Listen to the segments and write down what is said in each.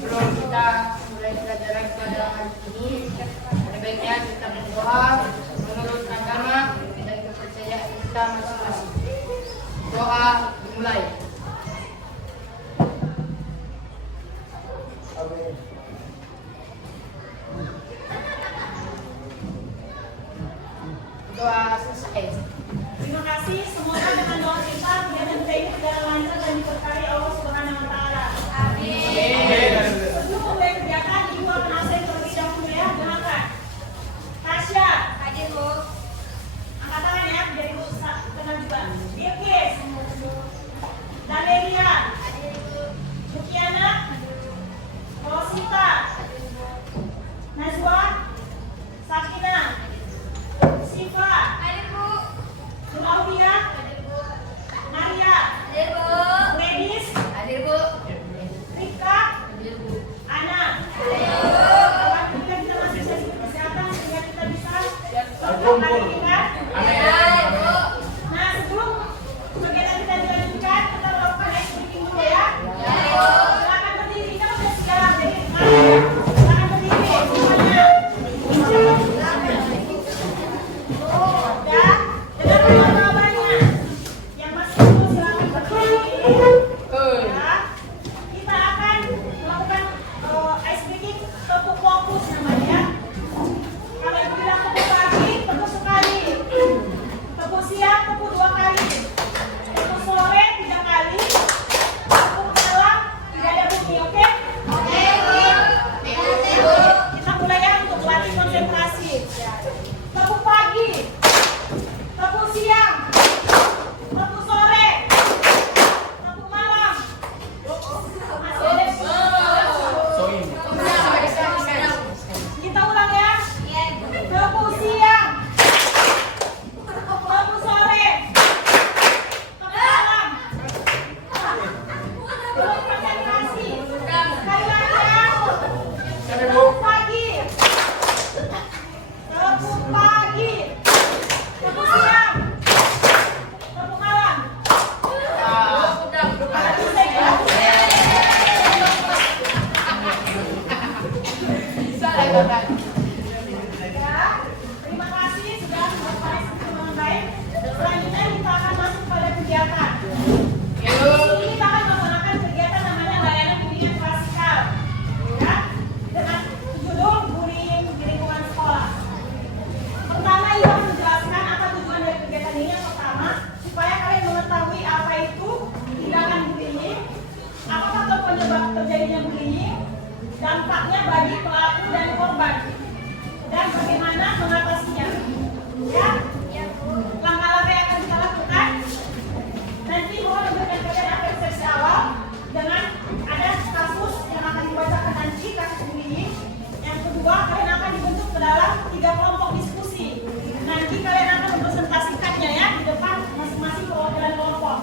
Sebelum kita mulai pelajaran pada hari ini, ada baiknya kita berdoa menurut agama dan kepercayaan kita masing-masing. Doa dimulai. Doa selesai. Terima kasih, semoga dengan doa kita kegiatan kita ini berjalan lancar dan diberkahi Allah Subhanahu wa taala. Amin. Sebelum mulai kegiatan, Ibu akan absen terlebih dahulu ya. Silakan. Tasya, hadir Bu. Angkat tangan ya, biar Ibu kenal juga. Bilkis, Daleria, hadir Bu. Jukiana, Rosita, Najwa, Sakina, Siva, hadir Bu. Nuraulia, hadir Bu. Maria, hadir Bu. Ladies, hadir Bu. Rika, hadir Bu. Ana, hadir Bu. Alhamdulillah kita masih sesi kesehatan sehingga kita bisa melakukan hari kita. Hadir Bu. Nah, sebelum kegiatan kita dilanjutkan, kita melakukan ice breaking dulu ya. Silakan berdiri, kita sudah siap. Jadi, silakan berdiri semuanya. Dan dengan jawabannya yang masih belum silakan berdiri. Ya, kita akan melakukan ice breaking tepuk fokus namanya. Kalau ibu bilang tepuk pagi, tepuk sekali. Tepuk siang, tepuk 2 kali. Tepuk sore 3 kali. Tepuk malam tidak ada bunyi, oke? Oke, Bu. Kita mulai ya untuk latih konsentrasi. Tepuk pagi, tepuk siang, tepuk sore, tepuk malam. Kita ulang ya. Tepuk siang, tepuk sore, tepuk malam. Tepuk konsentrasi. Sekali lagi ya. Tepuk pagi, tepuk pagi, tepuk siang, tepuk malam. Ya, terima kasih sudah berpartisipasi dengan baik. Selanjutnya kita akan masuk pada kegiatan. Di sini kita akan melaksanakan kegiatan namanya layanan bimbingan klasikal. Ya, dengan judul bullying di lingkungan sekolah. Pertama, Ibu akan menjelaskan apa tujuan dari kegiatan ini. Yang pertama, supaya kalian mengetahui apa itu tindakan bullying, apa faktor penyebab terjadinya bullying, dampaknya bagi pelaku dan korban, dan bagaimana mengatasinya. Ya, langkah-langkah yang akan kita lakukan. Nanti mohon memberikan kalian apresiasi awal dengan ada kasus yang akan dibacakan nanti, kasus bullying. Yang kedua, kalian akan dibentuk ke dalam 3 kelompok diskusi. Nanti kalian akan mempresentasikannya ya di depan masing-masing perwakilan kelompok.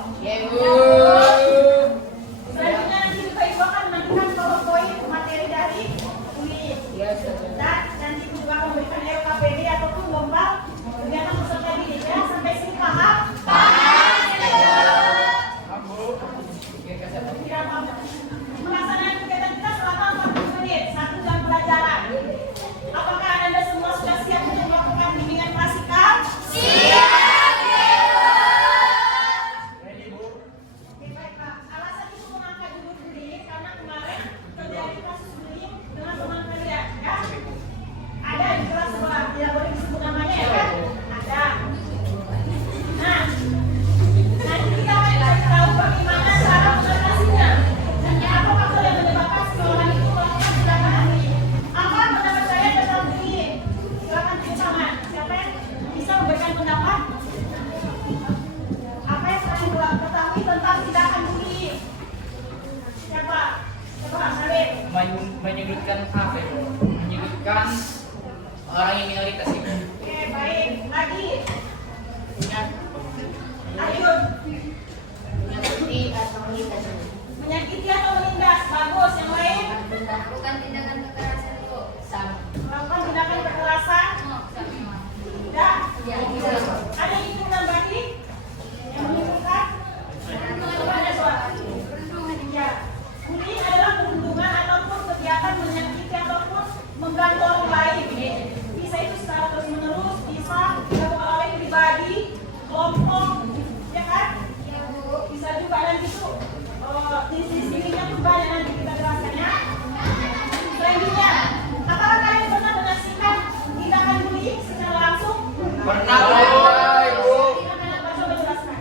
Selanjutnya nanti juga Ibu akan menanyakan PowerPoint materi dari bullying. Dan nanti Ibu juga akan memberikan LKPD ataupun menyudutkan apa itu? Menyudutkan orang yang minoritas itu. Oke, baik. Lagi. Menyakiti Lanjut. atau menindas. Menyakiti atau menindas. Bagus. Yang lain. Melakukan tindakan kekerasan Bu. Sama. Melakukan tindakan kekerasan. Tidak. Ada yang ingin menambahi? Yang menunjukkan? Coba ada suara. Ya. Bullying adalah perundungan ataupun kegiatan menyakiti ataupun mengganggu orang lain. Bisa itu secara terus menerus, bisa dilakukan oleh pribadi, kelompok, ya kan? Bisa juga nanti itu di sini-sininya pun banyak nanti kita jelaskannya. Selanjutnya, apakah kalian pernah menyaksikan tindakan bullying secara langsung? Pernah. Tindakan apa? Coba jelaskan.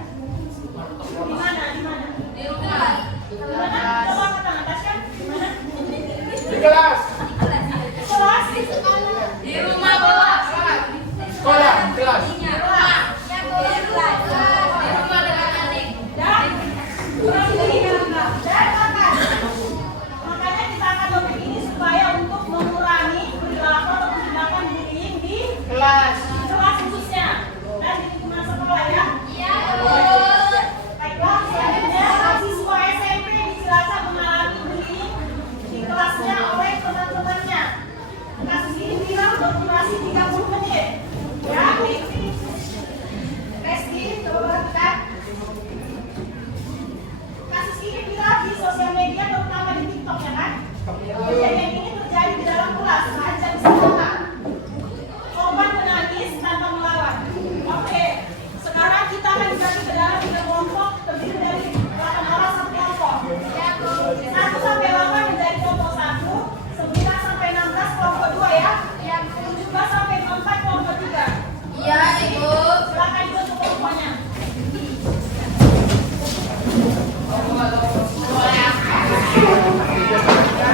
Di mana? Di mana? Di rumah. Di mana? Coba angkat tangan, Tasya. Di mana? Di kelas. Kelas? Di rumah bawah. Sekolah. Kelas. Di rumah. Di rumah dengan adik. Dan kurang lebih dan makan. Makanya kita akan topik ini supaya untuk mengurangi perilaku atau tindakan bullying di Kelas. kelas khususnya dan di lingkungan sekolah ya. Iya Bu. Baiklah, selanjutnya siswa SMP di Cilacap mengalami bullying di kelasnya oleh teman-temannya. Kasus ini viral berdurasi 30 menit. Ya, Resti, coba perhatikan. Kasus ini viral di sosial media terutama di TikTok ya kan? Kejadian ini terjadi di dalam kelas saat jam istirahat. Korban menangis tanpa melawan. Oke, sekarang kita akan dibagi ke dalam 3 kelompok terdiri dari 8 orang satu kelompok. 1 sampai 8 menjadi kelompok 1, 9 sampai 16 kelompok 2 ya. 17 sampai 24 kelompok 3. Iya Ibu. Silakan ikut ke kelompoknya. Bagian yang tidak serta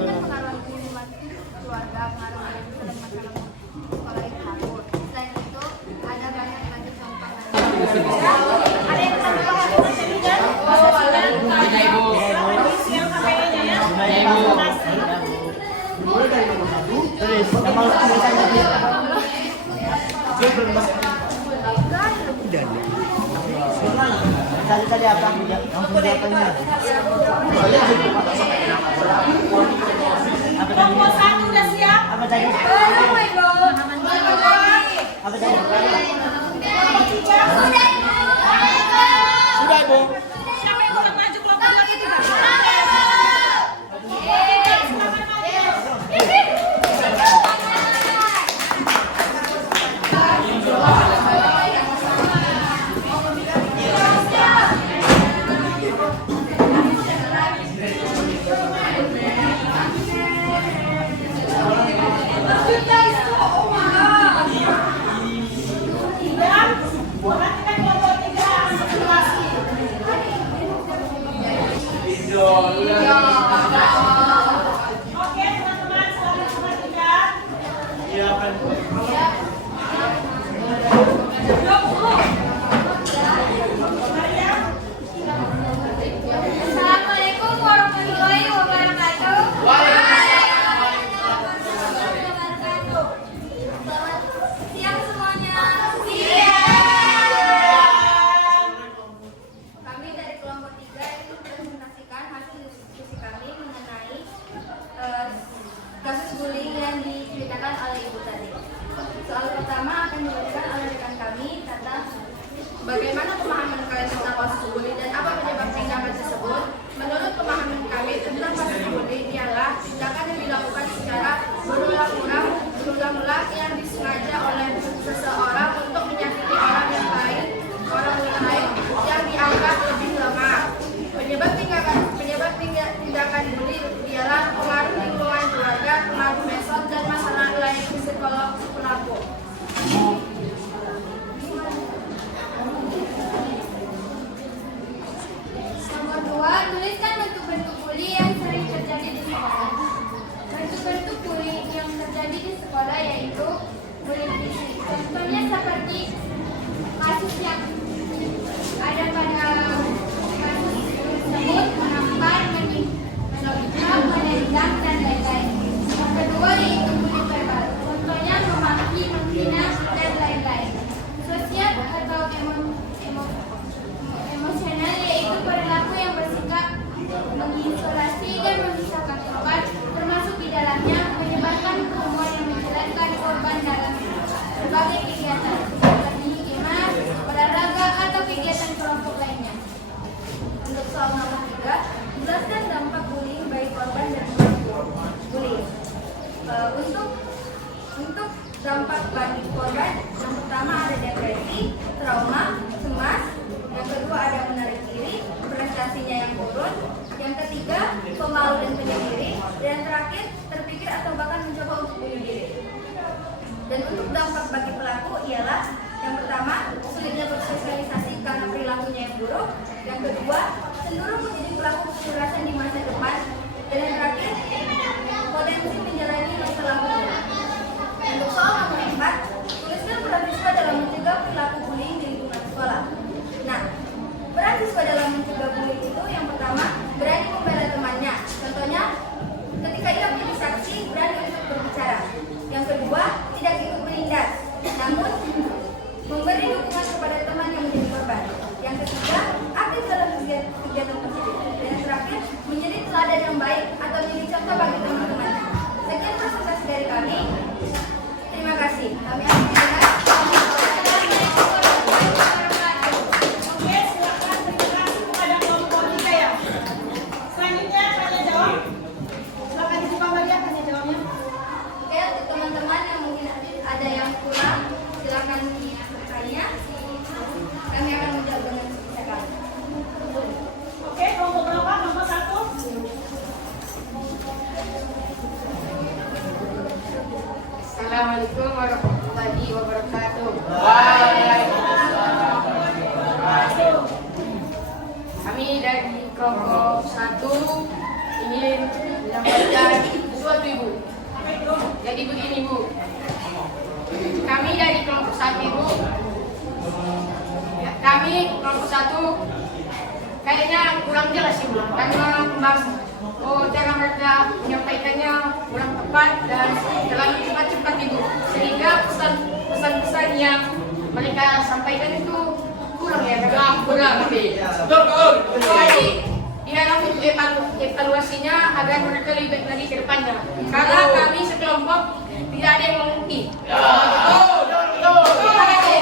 mempengaruhi lingkungan keluarga, pengaruh dan masyarakat sekolah yang takut. Selain itu, ada banyak lagi contoh. Ada yang bisa dipahami materinya? Maksudnya, silakan diisi yang KPI-nya ya. Presentasi. Tadi apa? Yang senjatanya. Kelompok 1 udah siap? Apa tadi? Apa tadi? Kelompok 3? Sudah, Ibu. Siapa yang mau maju kelompok 2 itu? Silakan maju. Untuk dampak bagi korban, yang pertama ada depresi, trauma, cemas, yang kedua ada menarik diri, prestasinya yang turun, yang ketiga pemalu dan penyendiri, dan terakhir terpikir atau bahkan mencoba untuk bunuh diri. Dan untuk dampak bagi pelaku ialah yang pertama sulitnya bersosialisasi karena perilakunya yang buruk, yang kedua cenderung menjadi pelaku kekerasan di masa depan, dan yang terakhir potensi menjalani masa lalu. Untuk soal nomor 4, tuliskan peran siswa dalam mencegah perilaku bullying di lingkungan sekolah. Nah, peran siswa dalam mencegah bullying itu yang pertama, berani membela temannya. Contohnya, ketika ia menjadi saksi, berani untuk berbicara. Yang kedua, tidak ikut menindas, namun memberi dukungan kepada teman yang menjadi korban. Yang ketiga, aktif dalam kegiatan positif. Dan yang terakhir, menjadi teladan yang baik atau menjadi contoh bagi teman-temannya. Sekian presentasi dari kami. Terima kasih. Kami akan mendengar. Oke, silakan terima kasih kepada kelompok 3 ya. Selanjutnya tanya jawab. Silakan dibuka lagi tanya jawabnya. Oke, untuk teman-teman yang mungkin ada yang kurang, silakan bertanya. Kami akan menjawab dengan sebisa kami. Oke, kelompok berapa? Nomor 1. Assalamualaikum warahmatullahi wabarakatuh. Kami dari kelompok 1 ingin menyampaikan sesuatu Ibu. Jadi begini Bu, kami dari kelompok 1 Ibu, kami kelompok 1 kayaknya kurang jelas Ibu, karena cara mereka menyampaikannya kurang tepat dan terlalu cepat-cepat Ibu, sehingga pesan-pesan yang mereka sampaikan itu kurang ya, kurang. Jadi diharap untuk evaluasinya agar mereka lebih baik lagi ke depannya, karena kami sekelompok tidak ada yang mengerti. Terima kasih.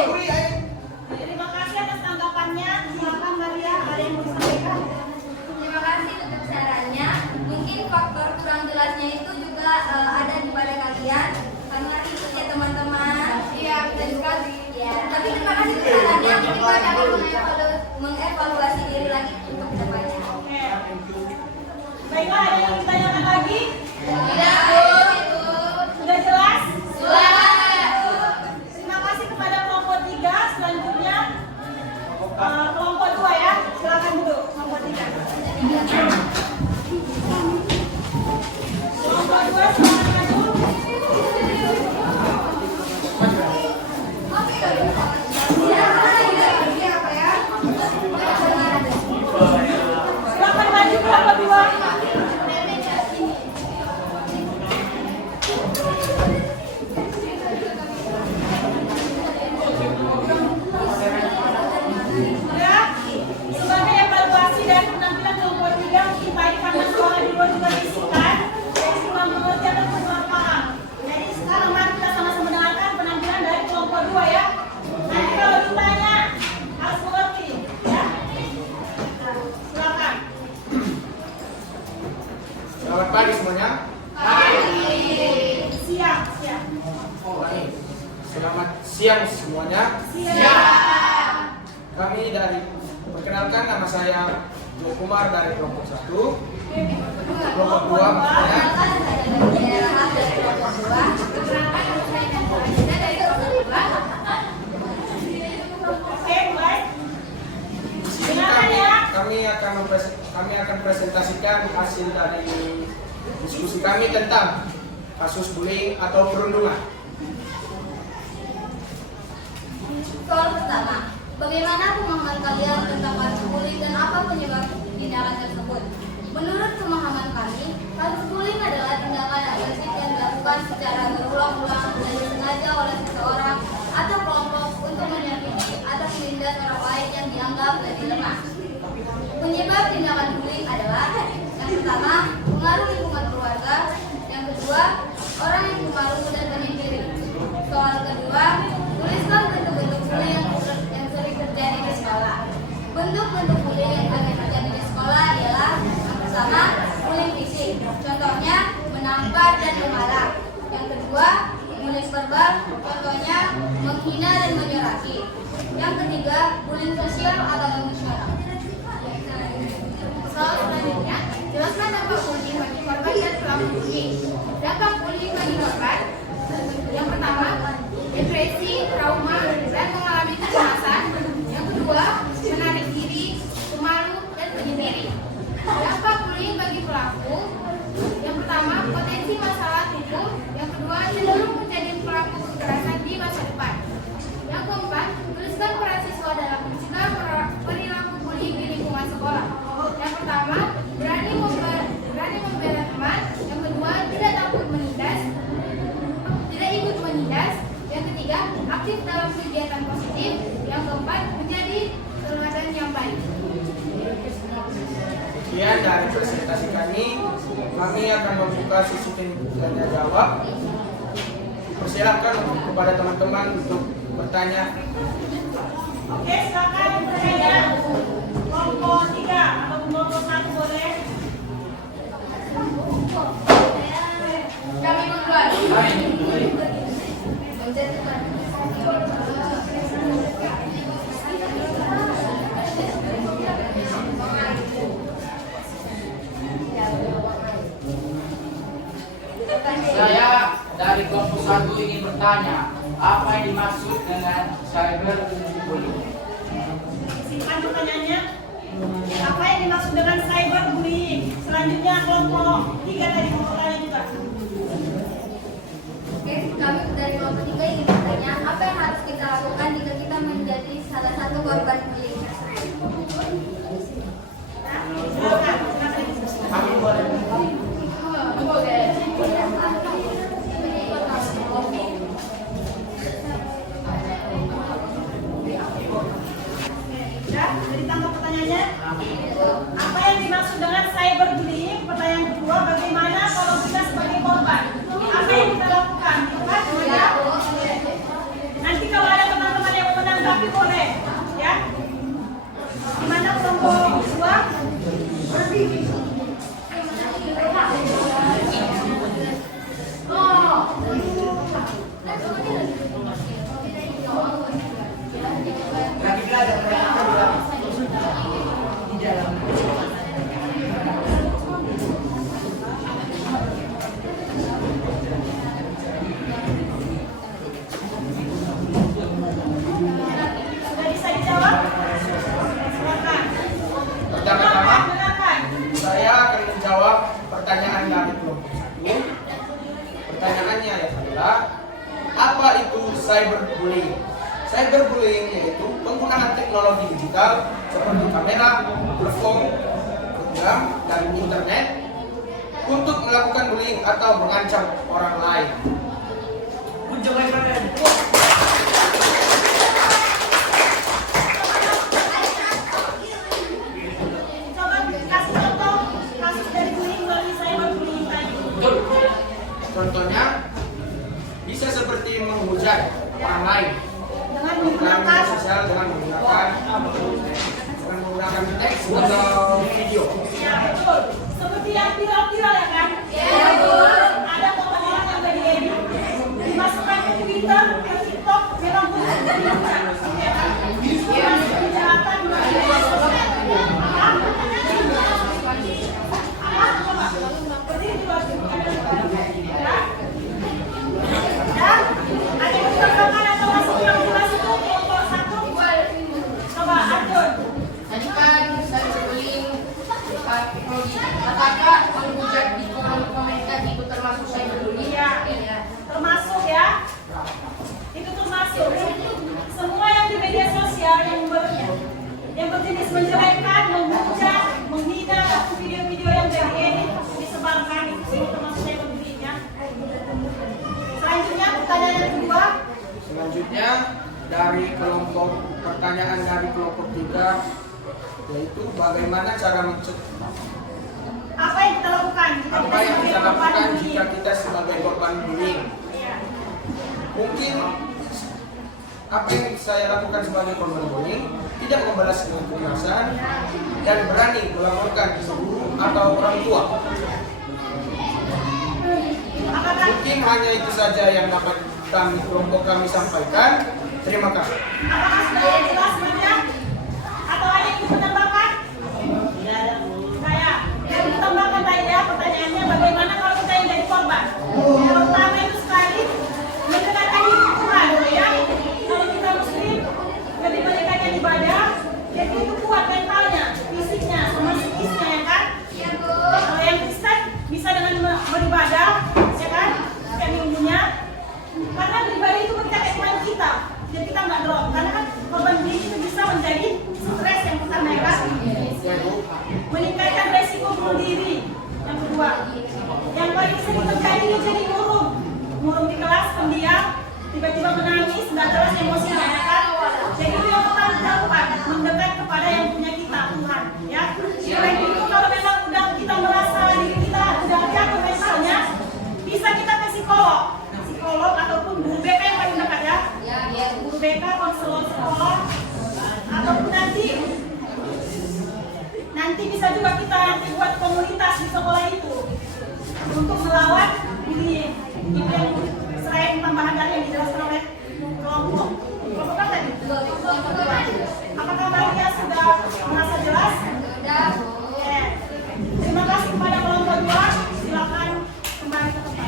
Terima kasih atas tanggapannya. Silakan Maria, ada yang mau disampaikan? Terima kasih untuk sarannya. Mungkin faktor kurang jelasnya itu juga ada di pada kalian. Kami ngerti itu ya teman-teman. Iya, betul sekali. Ya. Tapi terima kasih untuk sarannya. Kita akan mengevaluasi diri lagi untuk kedepannya. Oke. Baiklah, ada yang ditanyakan lagi? Tidak, Bu. Sudah jelas? Sudah. Terima kasih kepada kelompok 3. Selanjutnya kelompok 2 ya. Silakan duduk kelompok 3. Kelompok 2 silakan maju. Silakan maju kelompok 2. Ya, sebagai evaluasi dari penampilan kelompok 3 mungkin baik karena suara di luar juga bisikan, jadi semua mengerti atau kurang paham. Jadi sekarang mari kita sama-sama dengarkan penampilan dari kelompok 2 ya. Nanti kalau ditanya harus mengerti ya. Silakan. Selamat pagi semuanya. Siap. Selamat siang semuanya. Siap. Kami dari perkenalkan, nama saya Jo Kumar dari kelompok 1. Kelompok 2 maksudnya. Oke, baik. Di sini kami akan presentasikan hasil dari diskusi kami tentang kasus bullying atau perundungan. Soal pertama, bagaimana pemahaman kalian tentang kasus bullying dan apa penyebab tindakan tersebut? Menurut pemahaman kami, kasus bullying adalah tindakan agresif yang dilakukan secara berulang-ulang dan disengaja oleh seseorang atau kelompok untuk menyakiti atau menindas orang lain yang dianggap lebih lemah. Penyebab tindakan bullying adalah yang pertama, pengaruh lingkungan keluarga, yang kedua, orang yang pemalu dan penyendiri. Soal kedua, tuliskan bentuk-bentuk bullying yang sering terjadi di sekolah. Bentuk-bentuk bullying yang sering terjadi di sekolah adalah yang pertama, bullying fisik. Contohnya, menampar dan memarah. verbal, contohnya menghina dan menyeraki. Yang ketiga, bullying sosial atau emosional. Soal selanjutnya, jelaskan dampak bullying bagi korban dan pelaku bullying. Dampak bullying bagi korban, yang pertama, depresi, trauma, dan mengalami kecemasan. Yang kedua, menarik diri, pemalu, dan penyendiri. Dampak bullying bagi pelaku, yang pertama, potensi masalah hukum. Yang kedua, cenderung menjadi pelaku kekerasan di masa depan. Yang keempat, tuliskan peran siswa dalam mencegah perilaku bullying di lingkungan sekolah. Yang pertama, berani membela teman. Yang kedua, tidak takut menindas, tidak ikut menindas. Yang ketiga, aktif dalam kegiatan positif. Yang keempat, menjadi teladan yang baik. Sekian dari presentasi kami akan membuka sesi tanya jawab. Persilakan kepada teman-teman untuk bertanya. Oke, silakan bertanya. Kelompok 3 atau kelompok 1 boleh. Kami duluan. Saya dari kelompok 1 ingin bertanya, apa yang dimaksud dengan cyberbullying? Simpan pertanyaannya. Apa yang dimaksud dengan cyberbullying? Selanjutnya kelompok 3 tadi mau bertanya juga. Oke, kami dari kelompok 3 ingin bertanya, apa yang harus kita lakukan jika kita menjadi salah satu korban bullying? Silakan. Kami boleh. Ya, jadi tangkap pertanyaannya. Apa yang dimaksud dengan cyberbullying? Pertanyaan kedua, bagaimana kalau kita sebagai korban? Apa yang kita lakukan? Kan? Ya. Nanti kalau ada teman-teman yang menanggapi boleh, ya. Gimana kelompok 2? Kami belajar mereka di dalam Sudah bisa dijawab? Silakan. Pertama-tama, Silakan. saya akan menjawab pertanyaan dari kelompok 1. Pertanyaannya adalah, apa itu cyberbullying? Cyberbullying yaitu penggunaan teknologi digital seperti kamera, telepon, program, dan internet untuk melakukan bullying atau mengancam orang lain. Coba kasih contoh kasus dari bullying melalui cyberbullying tadi. Contohnya bisa seperti menghujat orang lain Dengan dalam media menggunakan sosial dengan menggunakan teks atau video. ya betul. Seperti yang viral-viral ya kan? Ya, betul. Ada foto orang yang udah diedit, dimasukkan ke Twitter, ke TikTok, memang benar dibuka, ya kan? Informasi kejahatan melalui media sosial. Apa? Coba. Berdiri di bawah sini. Ya. Dan ada yang ditambahkan atau masih kurang jelas itu kelompok 1? Coba Arjun. Tadi kan cyberbullying teknologi. Apakah menghujat di kolom komentar itu termasuk cyberbullying? Iya. Termasuk ya. Itu termasuk. Semua yang di media sosial yang berjenis menjelekkan, menghujat, menghina atau video-video yang dari edit disebarkan itu sih termasuk cyberbullying ya. Selanjutnya pertanyaan yang kedua. Selanjutnya dari pertanyaan dari kelompok 3, yaitu bagaimana cara mencegah, Apa yang kita lakukan jika apa yang sebagai kita korban lakukan bullying? jika kita sebagai korban bullying. Iya. Mungkin apa yang saya lakukan sebagai korban bullying, tidak membalas dengan kekerasan dan berani melaporkan ke guru atau orang tua. Apa Mungkin hanya itu saja yang dapat kelompok kami sampaikan. Terima kasih. Apakah sudah jelas semuanya? Atau ada yang ingin menambahkan? Saya yang ditambahkan tadi ya, pertanyaannya bagaimana kalau kita yang jadi korban? Yang pertama itu sekali mendekatkan diri Tuhan, ya. Kalau kita Muslim lebih mendekatkan ibadah, jadi itu kuat mentalnya, fisiknya, sama psikisnya, ya kan? Kalau yang Kristen bisa dengan beribadah, ya kan? Setiap minggunya, karena beribadah itu mencapai iman kita. Jadi kita nggak drop, karena kan korban diri itu bisa menjadi stres yang pertama, ya kan? Meningkatkan resiko bunuh diri. Yang kedua, yang paling sering terjadi itu jadi murung di kelas, pendiam, tiba-tiba menangis, nggak jelas emosinya, ya kan? Jadi itu yang pertama dilakukan, mendekat kepada yang punya kita, Tuhan, ya. Selain itu kalau memang udah kita merasa diri kita udah jatuh mentalnya, bisa kita ke psikolog ataupun guru BK yang paling dekat, ya. Guru BK, konselor sekolah, ataupun nanti bisa juga kita buat komunitas di sekolah itu untuk melawan bullying. Itu yang selain tambahan dari yang dijelaskan oleh kelompok tadi. Apakah kalian sudah merasa jelas? Oke. Terima kasih kepada kelompok 2. Silakan kembali ke tempat.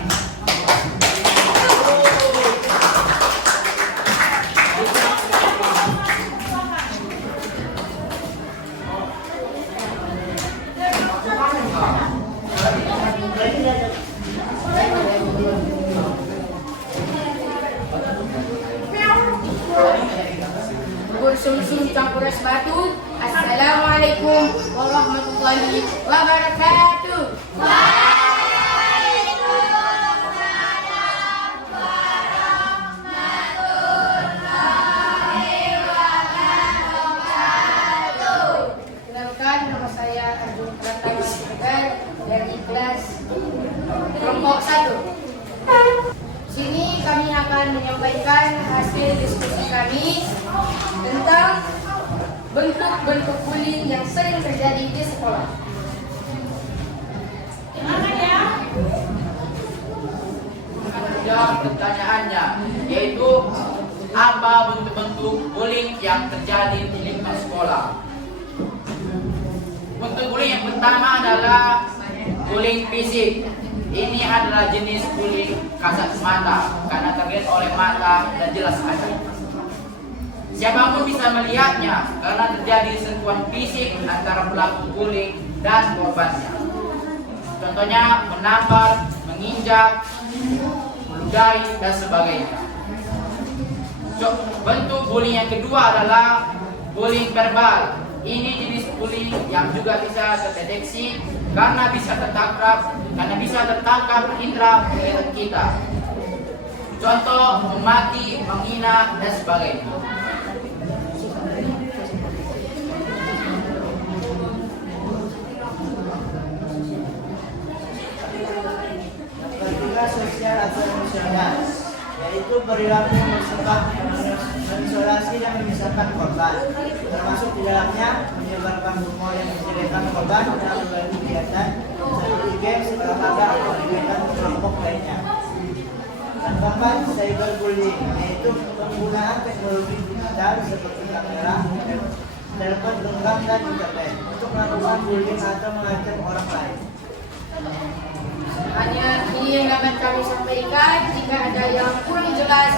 Sum-sum campur es batu. Assalamualaikum warahmatullahi wabarakatuh. Kenalkan, nama saya Arjun Pratama Segar dari kelas kelompok 1. Sini kami akan menyampaikan hasil diskusi kami tentang bentuk-bentuk bullying yang sering terjadi di sekolah. Jawab pertanyaannya, yaitu apa bentuk-bentuk bullying yang terjadi di lingkungan sekolah. Bentuk bullying yang pertama adalah bullying fisik. Ini adalah jenis bullying kasat mata karena terlihat oleh mata dan jelas ada. Siapapun bisa melihatnya karena terjadi sentuhan fisik antara pelaku bullying dan korbannya. Contohnya menampar, menginjak, meludahi, dan sebagainya. Bentuk bullying yang kedua adalah bullying verbal. Ini jenis bullying yang juga bisa terdeteksi karena bisa tertangkap indera penglihatan kita. Contoh memaki, menghina, dan sebagainya. Ketiga, sosial atau emosional, yaitu perilaku yang bersifat mengisolasi dan memisahkan korban, termasuk di dalamnya menyebarkan rumor yang menjelekan korban dalam berbagai kegiatan seperti game, olahraga, atau kegiatan kelompok lainnya. Dan keempat, cyberbullying, yaitu penggunaan teknologi digital seperti kamera, telepon genggam, dan internet untuk melakukan bullying atau mengancam orang lain. Hanya ini yang dapat kami sampaikan. Jika ada yang kurang jelas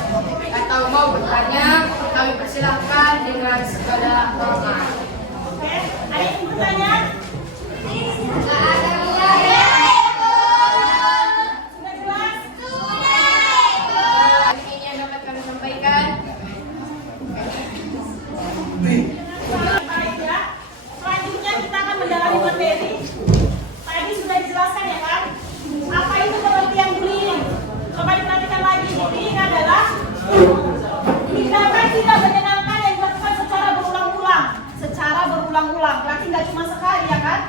atau mau bertanya, kami persilahkan dengan segala hormat. Oke, ada yang bertanya? Nggak ada ya. Sudah jelas? Ini yang dapat kami sampaikan. Baik ya. Selanjutnya kita akan mendalami materi. Tadi sudah dijelaskan ya kan? Apa itu pengertian bullying? Coba diperhatikan lagi. Bullying adalah tindakan tidak menyenangkan yang dilakukan secara berulang-ulang. Berarti nggak cuma sekali ya kan?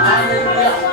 masuk pada